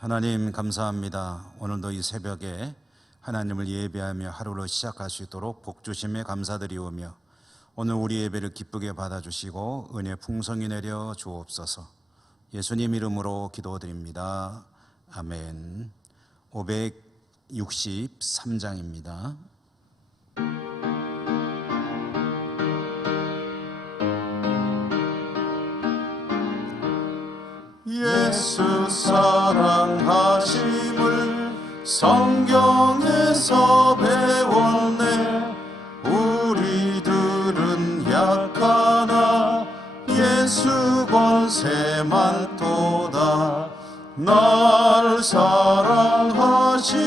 하나님 감사합니다. 오늘도 이 새벽에 하나님을 예배하며 하루를 시작할 수 있도록 복 주심에 감사드리오며 오늘 우리 예배를 기쁘게 받아주시고 은혜 풍성히 내려 주옵소서. 예수님 이름으로 기도드립니다. 아멘. 563장입니다. 예수 사랑하심을 성경에서 배웠네. 우리들은 약하나 예수 권세 많도다. 날 사랑하심,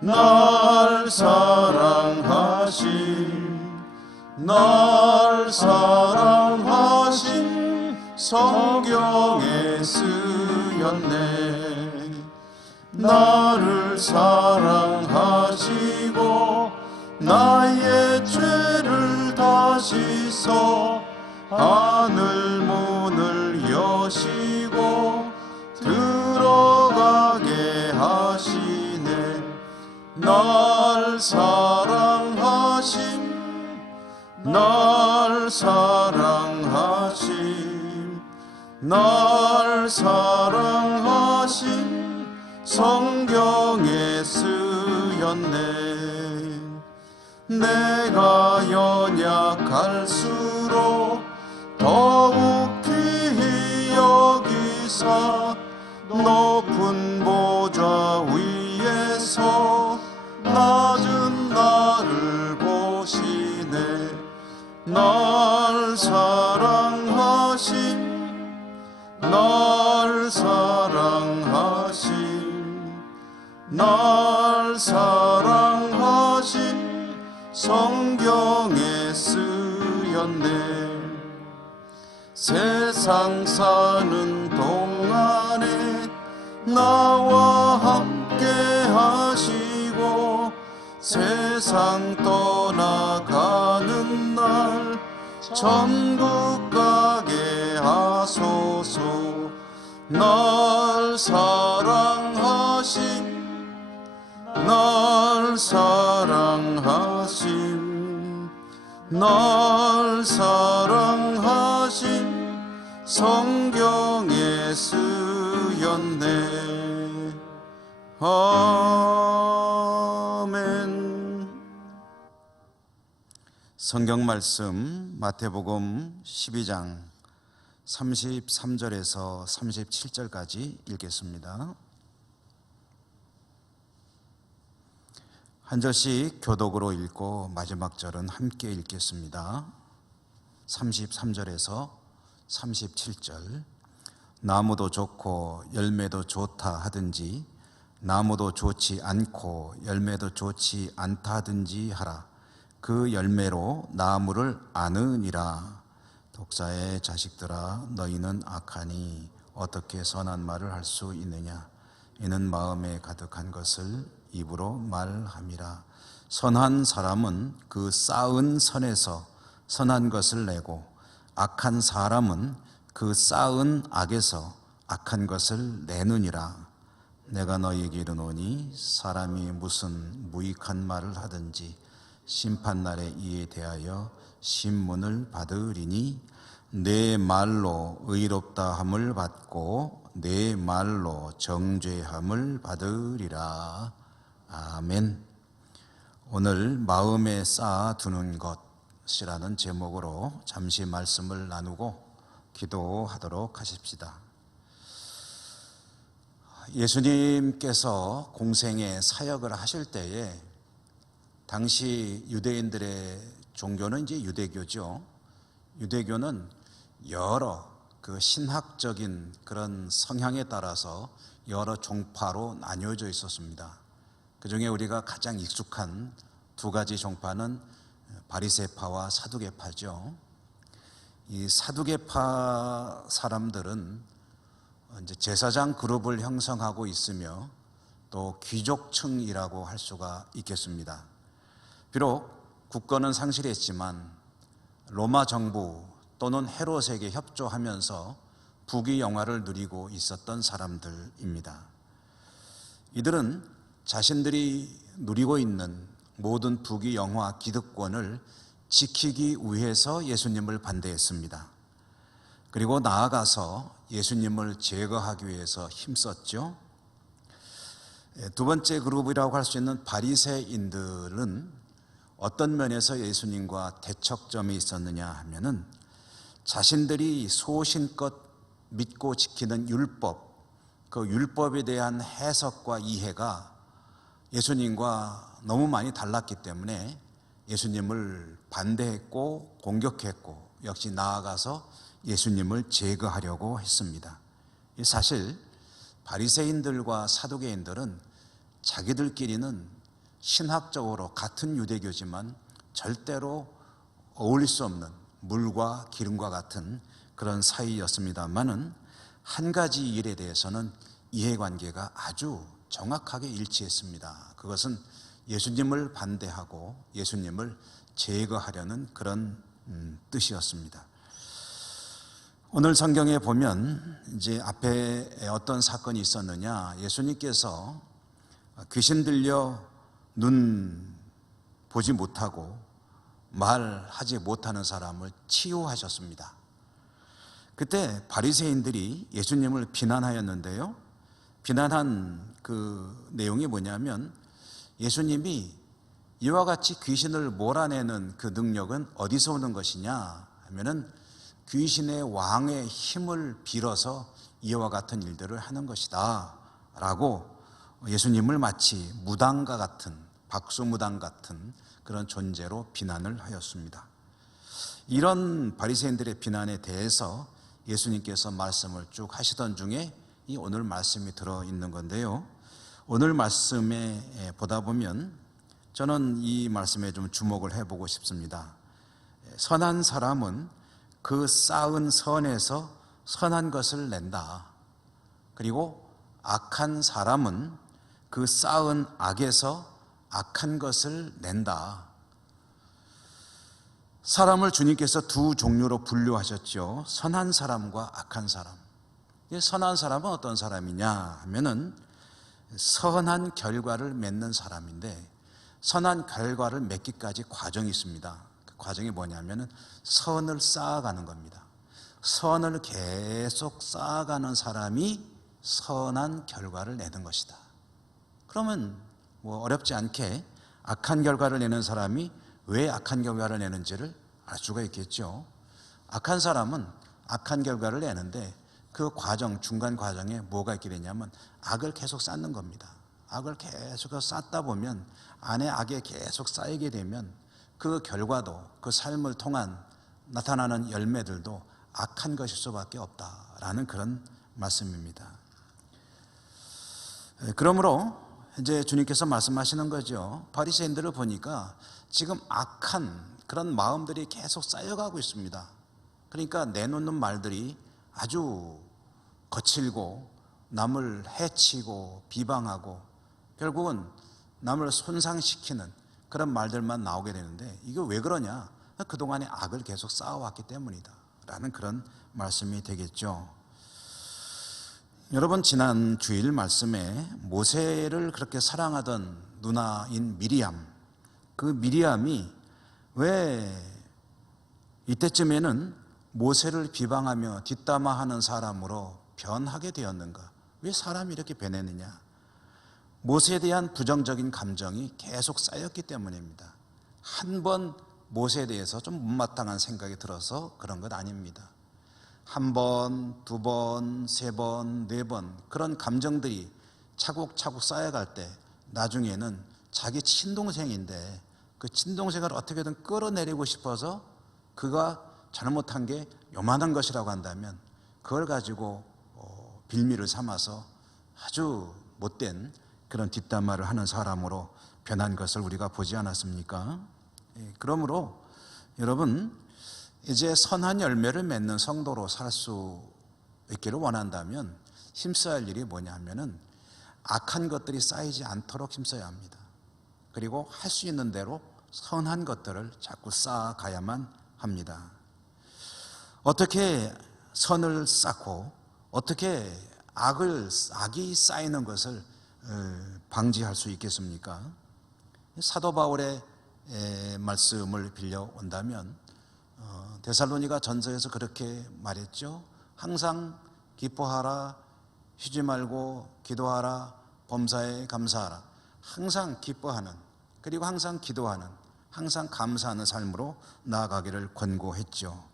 날 사랑하심, 날 사랑하심 성경에 쓰였네. 나를 사랑하시고 나의 죄를 다 씻어 하늘 문을 여시고 들어가게 하시네. 날 사랑하심, 날 사랑하심, 날 사랑하심 성경에 쓰였네. 내가 연약할수록 더욱 귀히 여기사 높은 보좌 위에서 낮은 나를 보시네. 날 사랑하심, 날 사랑하심, 날 사랑하심 성경에 쓰였네. 세상 사는 동안에 나와 함께 하시고 세상 떠나가는 날 천국 가게 하소서. 날 사랑하심, 날 사랑하심, 날 사랑하심 성경에 쓰였네. 아멘. 성경 말씀 마태복음 12장 33절에서 37절까지 읽겠습니다. 한 절씩 교독으로 읽고 마지막 절은 함께 읽겠습니다. 33절에서 37절. 나무도 좋고 열매도 좋다 하든지 나무도 좋지 않고 열매도 좋지 않다 하든지 하라. 그 열매로 나무를 아느니라. 독사의 자식들아, 너희는 악하니 어떻게 선한 말을 할 수 있느냐. 이는 마음에 가득한 것을 입으로 말함이라. 선한 사람은 그 쌓은 선에서 선한 것을 내고 악한 사람은 그 쌓은 악에서 악한 것을 내느니라. 내가 너희에게 이르노니 사람이 무슨 무익한 말을 하든지 심판날에 이에 대하여 신문을 받으리니 내 말로 의롭다 함을 받고 내 말로 정죄함을 받으리라. 아멘. 오늘 마음에 쌓아두는 것이라는 제목으로 잠시 말씀을 나누고 기도하도록 하십시다. 예수님께서 공생애 사역을 하실 때에 당시 유대인들의 종교는 이제 유대교죠. 유대교는 여러 그 신학적인 그런 성향에 따라서 여러 종파로 나뉘어져 있었습니다. 그 중에 우리가 가장 익숙한 두 가지 종파는 바리새파와 사두개파죠. 이 사두개파 사람들은 이제 제사장 그룹을 형성하고 있으며 또 귀족층이라고 할 수가 있겠습니다. 비록 국권은 상실했지만 로마 정부 또는 헤롯에게 협조하면서 부귀영화를 누리고 있었던 사람들입니다. 이들은 자신들이 누리고 있는 모든 부귀영화, 기득권을 지키기 위해서 예수님을 반대했습니다. 그리고 나아가서 예수님을 제거하기 위해서 힘썼죠. 두 번째 그룹이라고 할 수 있는 바리새인들은 어떤 면에서 예수님과 대척점이 있었느냐 하면은 자신들이 소신껏 믿고 지키는 율법, 그 율법에 대한 해석과 이해가 예수님과 너무 많이 달랐기 때문에 예수님을 반대했고 공격했고 역시 나아가서 예수님을 제거하려고 했습니다. 사실 바리새인들과 사두개인들은 자기들끼리는 신학적으로 같은 유대교지만 절대로 어울릴 수 없는 물과 기름과 같은 그런 사이였습니다만은 한 가지 일에 대해서는 이해관계가 아주 정확하게 일치했습니다. 그것은 예수님을 반대하고 예수님을 제거하려는 그런 뜻이었습니다. 오늘 성경에 보면 이제 앞에 어떤 사건이 있었느냐, 예수님께서 귀신 들려 눈 보지 못하고 말하지 못하는 사람을 치유하셨습니다. 그때 바리새인들이 예수님을 비난하였는데요, 비난한 그 내용이 뭐냐면 예수님이 이와 같이 귀신을 몰아내는 그 능력은 어디서 오는 것이냐 하면은 귀신의 왕의 힘을 빌어서 이와 같은 일들을 하는 것이다 라고 예수님을 마치 무당과 같은, 박수무당 같은 그런 존재로 비난을 하였습니다. 이런 바리새인들의 비난에 대해서 예수님께서 말씀을 쭉 하시던 중에 이 오늘 말씀이 들어있는 건데요, 오늘 말씀에 보다 보면 저는 이 말씀에 좀 주목을 해보고 싶습니다. 선한 사람은 그 쌓은 선에서 선한 것을 낸다. 그리고 악한 사람은 그 쌓은 악에서 악한 것을 낸다. 사람을 주님께서 두 종류로 분류하셨죠. 선한 사람과 악한 사람. 선한 사람은 어떤 사람이냐 하면은 선한 결과를 맺는 사람인데, 선한 결과를 맺기까지 과정이 있습니다. 그 과정이 뭐냐면은 선을 쌓아가는 겁니다. 선을 계속 쌓아가는 사람이 선한 결과를 내는 것이다. 그러면 뭐 어렵지 않게 악한 결과를 내는 사람이 왜 악한 결과를 내는지를 알 수가 있겠죠. 악한 사람은 악한 결과를 내는데 그 과정, 중간 과정에 뭐가 있게 되냐면 악을 계속 쌓는 겁니다. 악을 계속 쌓다 보면 안에 악에 계속 쌓이게 되면 그 결과도, 그 삶을 통한 나타나는 열매들도 악한 것일 수밖에 없다라는 그런 말씀입니다. 그러므로 이제 주님께서 말씀하시는 거죠. 바리새인들을 보니까 지금 악한 그런 마음들이 계속 쌓여가고 있습니다. 그러니까 내놓는 말들이 아주 거칠고 남을 해치고 비방하고 결국은 남을 손상시키는 그런 말들만 나오게 되는데, 이게 왜 그러냐? 그동안에 악을 계속 쌓아왔기 때문이다 라는 그런 말씀이 되겠죠. 여러분, 지난 주일 말씀에 모세를 그렇게 사랑하던 누나인 미리암, 그 미리암이 왜 이때쯤에는 모세를 비방하며 뒷담화하는 사람으로 변하게 되었는가? 왜 사람이 이렇게 변했느냐? 모세에 대한 부정적인 감정이 계속 쌓였기 때문입니다. 한 번 모세에 대해서 좀 못마땅한 생각이 들어서 그런 것 아닙니다. 한 번, 두 번, 세 번, 네 번 그런 감정들이 차곡차곡 쌓여갈 때 나중에는 자기 친동생인데 그 친동생을 어떻게든 끌어내리고 싶어서 그가 잘못한 게 요만한 것이라고 한다면 그걸 가지고 빌미를 삼아서 아주 못된 그런 뒷담화를 하는 사람으로 변한 것을 우리가 보지 않았습니까? 그러므로 여러분, 이제 선한 열매를 맺는 성도로 살 수 있기를 원한다면 힘써야 할 일이 뭐냐 하면은 악한 것들이 쌓이지 않도록 힘써야 합니다. 그리고 할 수 있는 대로 선한 것들을 자꾸 쌓아가야만 합니다. 어떻게 선을 쌓고 어떻게 악이 쌓이는 것을 방지할 수 있겠습니까? 사도 바울의 말씀을 빌려온다면 데살로니가 전서에서 그렇게 말했죠. 항상 기뻐하라, 쉬지 말고 기도하라, 범사에 감사하라. 항상 기뻐하는, 그리고 항상 기도하는, 항상 감사하는 삶으로 나아가기를 권고했죠.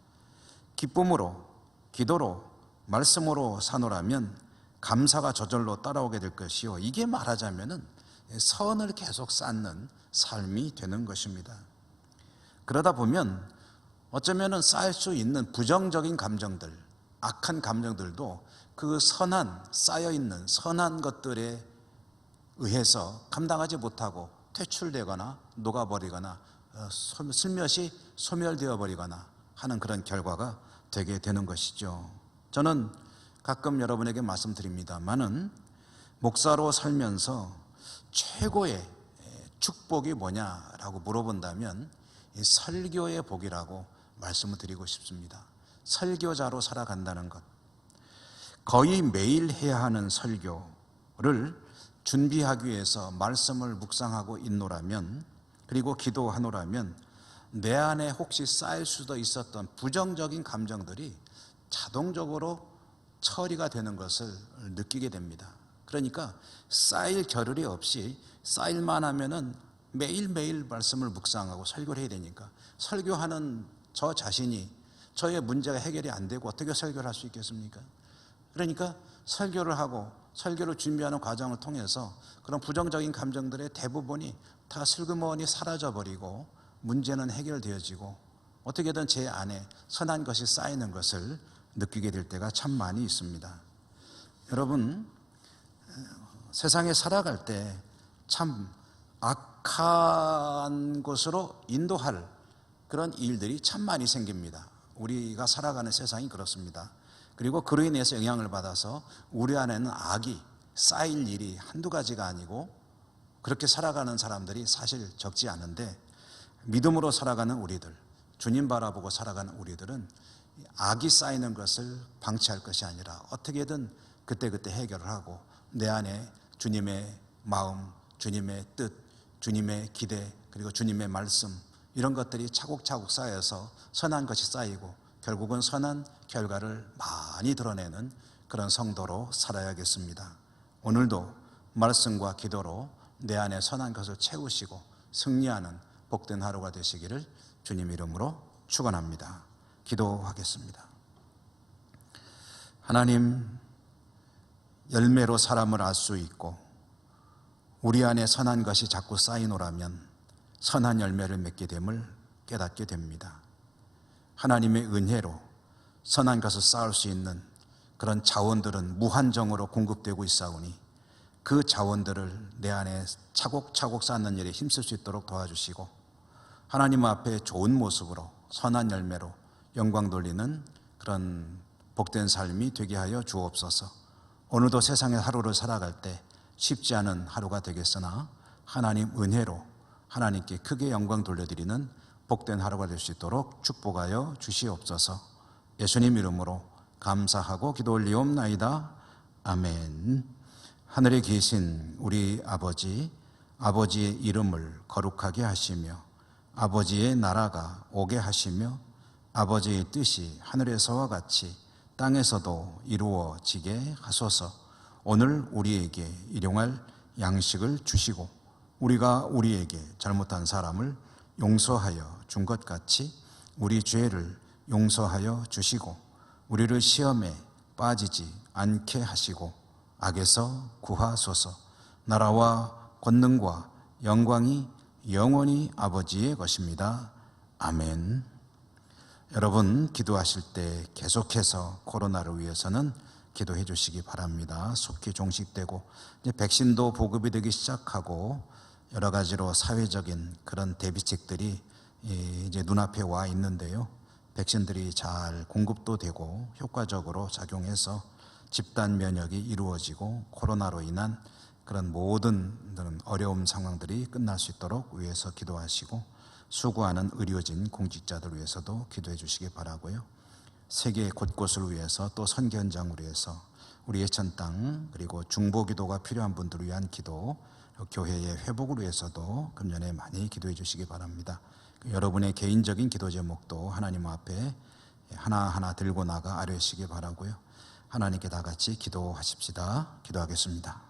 기쁨으로, 기도로, 말씀으로 사노라면 감사가 저절로 따라오게 될 것이요, 이게 말하자면은 선을 계속 쌓는 삶이 되는 것입니다. 그러다 보면 어쩌면은 쌓일 수 있는 부정적인 감정들, 악한 감정들도 그 쌓여 있는 선한 것들에 의해서 감당하지 못하고 퇴출되거나 녹아버리거나 슬며시 소멸되어 버리거나 하는 그런 결과가 되게 되는 것이죠. 저는 가끔 여러분에게 말씀드립니다만은 목사로 살면서 최고의 축복이 뭐냐라고 물어본다면 이 설교의 복이라고 말씀을 드리고 싶습니다. 설교자로 살아간다는 것, 거의 매일 해야 하는 설교를 준비하기 위해서 말씀을 묵상하고 있노라면, 그리고 기도하노라면 내 안에 혹시 쌓일 수도 있었던 부정적인 감정들이 자동적으로 처리가 되는 것을 느끼게 됩니다. 그러니까 쌓일 겨를이 없이 쌓일만 하면은 매일매일 말씀을 묵상하고 설교를 해야 되니까, 설교하는 저 자신이 저의 문제가 해결이 안 되고 어떻게 설교를 할 수 있겠습니까? 그러니까 설교를 하고 설교를 준비하는 과정을 통해서 그런 부정적인 감정들의 대부분이 다 슬그머니 사라져버리고 문제는 해결되어지고 어떻게든 제 안에 선한 것이 쌓이는 것을 느끼게 될 때가 참 많이 있습니다. 여러분, 세상에 살아갈 때 참 악한 곳으로 인도할 그런 일들이 참 많이 생깁니다. 우리가 살아가는 세상이 그렇습니다. 그리고 그로 인해서 영향을 받아서 우리 안에는 악이 쌓일 일이 한두 가지가 아니고, 그렇게 살아가는 사람들이 사실 적지 않은데, 믿음으로 살아가는 우리들, 주님 바라보고 살아가는 우리들은 악이 쌓이는 것을 방치할 것이 아니라 어떻게든 그때그때 해결을 하고 내 안에 주님의 마음, 주님의 뜻, 주님의 기대, 그리고 주님의 말씀, 이런 것들이 차곡차곡 쌓여서 선한 것이 쌓이고 결국은 선한 결과를 많이 드러내는 그런 성도로 살아야겠습니다. 오늘도 말씀과 기도로 내 안에 선한 것을 채우시고 승리하는 복된 하루가 되시기를 주님 이름으로 축원합니다. 기도하겠습니다. 하나님, 열매로 사람을 알 수 있고 우리 안에 선한 것이 자꾸 쌓이노라면 선한 열매를 맺게 됨을 깨닫게 됩니다. 하나님의 은혜로 선한 것을 쌓을 수 있는 그런 자원들은 무한정으로 공급되고 있사오니 그 자원들을 내 안에 차곡차곡 쌓는 일에 힘쓸 수 있도록 도와주시고 하나님 앞에 좋은 모습으로 선한 열매로 영광 돌리는 그런 복된 삶이 되게 하여 주옵소서. 오늘도 세상의 하루를 살아갈 때 쉽지 않은 하루가 되겠으나 하나님 은혜로 하나님께 크게 영광 돌려드리는 복된 하루가 될 수 있도록 축복하여 주시옵소서. 예수님 이름으로 감사하고 기도 올리옵나이다. 아멘. 하늘에 계신 우리 아버지, 아버지의 이름을 거룩하게 하시며 아버지의 나라가 오게 하시며 아버지의 뜻이 하늘에서와 같이 땅에서도 이루어지게 하소서. 오늘 우리에게 일용할 양식을 주시고 우리가 우리에게 잘못한 사람을 용서하여 준 것 같이 우리 죄를 용서하여 주시고 우리를 시험에 빠지지 않게 하시고 악에서 구하소서. 나라와 권능과 영광이 영원히 아버지의 것입니다. 아멘. 여러분, 기도하실 때 계속해서 코로나를 위해서는 기도해 주시기 바랍니다. 속히 종식되고 이제 백신도 보급이 되기 시작하고 여러 가지로 사회적인 그런 대비책들이 이제 눈앞에 와 있는데요. 백신들이 잘 공급도 되고 효과적으로 작용해서 집단 면역이 이루어지고 코로나로 인한 그런 모든 어려움 상황들이 끝날 수 있도록 위해서 기도하시고 수고하는 의료진, 공직자들 위해서도 기도해 주시기 바라고요. 세계 곳곳을 위해서 또 선교 현장을 위해서 우리 예천 땅 그리고 중보기도가 필요한 분들을 위한 기도, 교회의 회복을 위해서도 금년에 많이 기도해 주시기 바랍니다. 여러분의 개인적인 기도 제목도 하나님 앞에 하나하나 들고 나가 아뢰시기 바라고요. 하나님께 다 같이 기도하십시다. 기도하겠습니다.